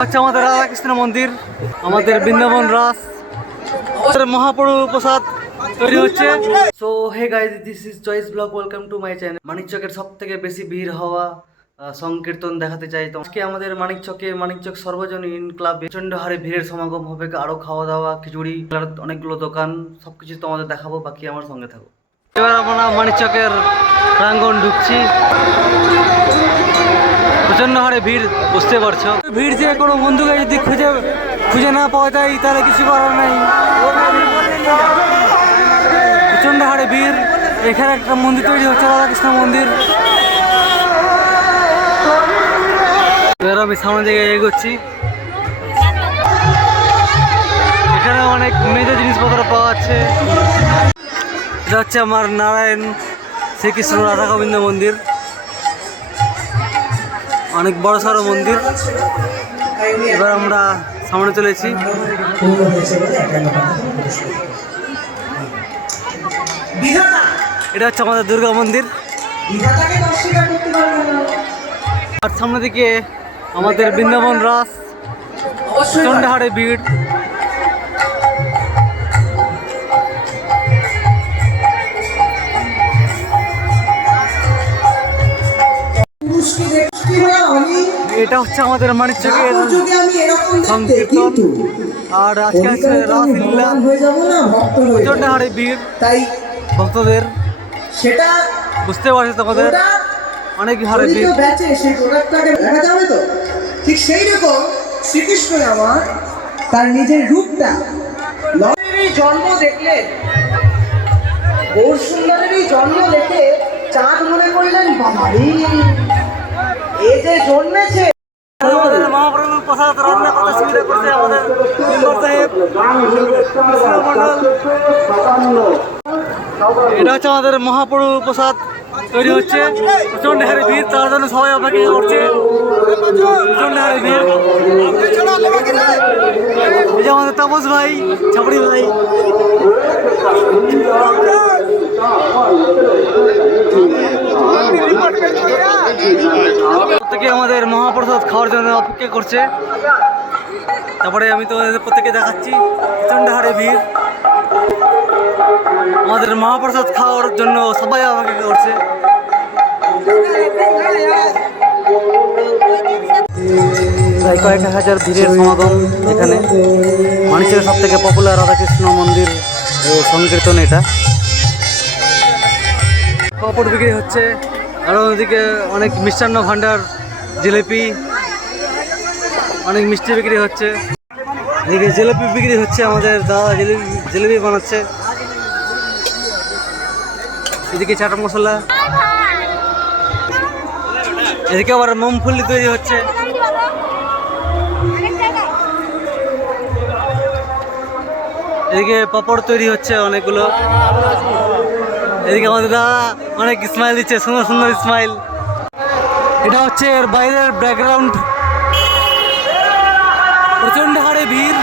হচ্ছে আমাদের রাধাকৃষ্ণ মন্দির, আমাদের বৃন্দাবন রাস। মহাপ্রভু প্রসাদ তৈরি হচ্ছে। So hey guys this is choice blog welcome to my channel মানিকচকের সব থেকে বেশি ভিড় হওয়া সংকীর্তন দেখাতে চাই তো আজকে আমাদের মানিকচকে, মানিকচক সর্বজনীন ক্লাবে প্রচণ্ড হারে ভিড়ের সমাগম হবে। আরও খাওয়া দাওয়া, খিচুড়ি অনেকগুলো দোকান, সবকিছু তোমাদের দেখাবো, বাকি আমার সঙ্গে থাকো। এবার আমরা মানিকচকের প্রাঙ্গণ ঢুকছি। প্রচণ্ড হারে ভিড়, বুঝতে পারছ? ভিড় যে কোনো বন্ধুকে যদি খুঁজে খুঁজে না পাওয়া যায়, তাহলে কিছু করার নাই। প্রচণ্ড হারে ভিড়। এখানে একটা মন্দির তৈরি হচ্ছে, রাধাকৃষ্ণ মন্দির। এবার আমি সামনে দিকে এগোচ্ছি। এখানে অনেক মেজর জিনিসপত্র পাওয়া যাচ্ছে। এটা হচ্ছে আমার নারায়ণ শ্রীকৃষ্ণ রাধা গোবিন্দ মন্দির। অনেক বড় সড়ো মন্দির। এবার আমরা সামনে চলেছি এটা হচ্ছে আমাদের দুর্গা মন্দির। আর সামনে দিকে আমাদের বৃন্দাবন রাস প্রচণ্ড ভিড়। এটা হচ্ছে আমাদের মানিকচকের দেখতে সংকীর্তন। আর আজকে আছে রাসলীলা প্রচণ্ড হারে ভিড় তাই ভক্তদের। সেটা বুঝতে পারছি তোমাদের। অনেক হারে ভিড় সেই প্রোডাক্টটাকে দেখা যাবে তো? ঠিক সেই রকম শ্রীকৃষ্ণ আমার তার নিজের রূপটা। জন্ম দেখলে গৌর সুন্দরের এই জন্ম দেখে চাঁদ মনে করলেন বাবারি! এ যে জন্মেছে আমাদের মহাপ্রভুর প্রসাদ রান্না করতে সুবিধা করছে আমাদের মেম্বার সাহেব এটা হচ্ছে আমাদের মহাপ্রভু প্রসাদ তৈরি হচ্ছে। প্রচণ্ড হারে ভিড়, তার জন্য সবাই অপেক্ষা করছে। প্রচণ্ড হারে ভিড়। এই যে আমাদের তাপস ভাই, ছাপড়ি ভাই। প্রত্যেকে আমাদের মহাপ্রসাদ খাওয়ার জন্য অপেক্ষা করছে। তারপরে আমি তো প্রত্যেকে দেখাচ্ছি প্রচণ্ড হারে ভিড়। আমাদের মহাপ্রসাদ খাওয়ার জন্য সবাই অপেক্ষা করছে। প্রায় কয়েক হাজার ভিড়ের সমাগম এখানে। মানুষের সব থেকে পপুলার রাধাকৃষ্ণ মন্দির সংকীর্তন এটা। কাপড় বিক্রি হচ্ছে। আর ওদিকে অনেক মিষ্টান্ন ভাণ্ডার জিলিপি, অনেক মিষ্টি বিক্রি হচ্ছে। এদিকে জিলিপি বিক্রি হচ্ছে আমাদের দাদা জিলিপি জিলিপি বানাচ্ছে। এদিকে চাট মশলা। এদিকে আবার মুমফলি তৈরি হচ্ছে। এদিকে পাপড় তৈরি হচ্ছে অনেকগুলো। এদিকে আমাদের দাদা অনেক স্মাইল দিচ্ছে, সুন্দর সুন্দর স্মাইল এটা হচ্ছে এর বাইরের ব্যাকগ্রাউন্ড প্রচণ্ড হারে ভিড়।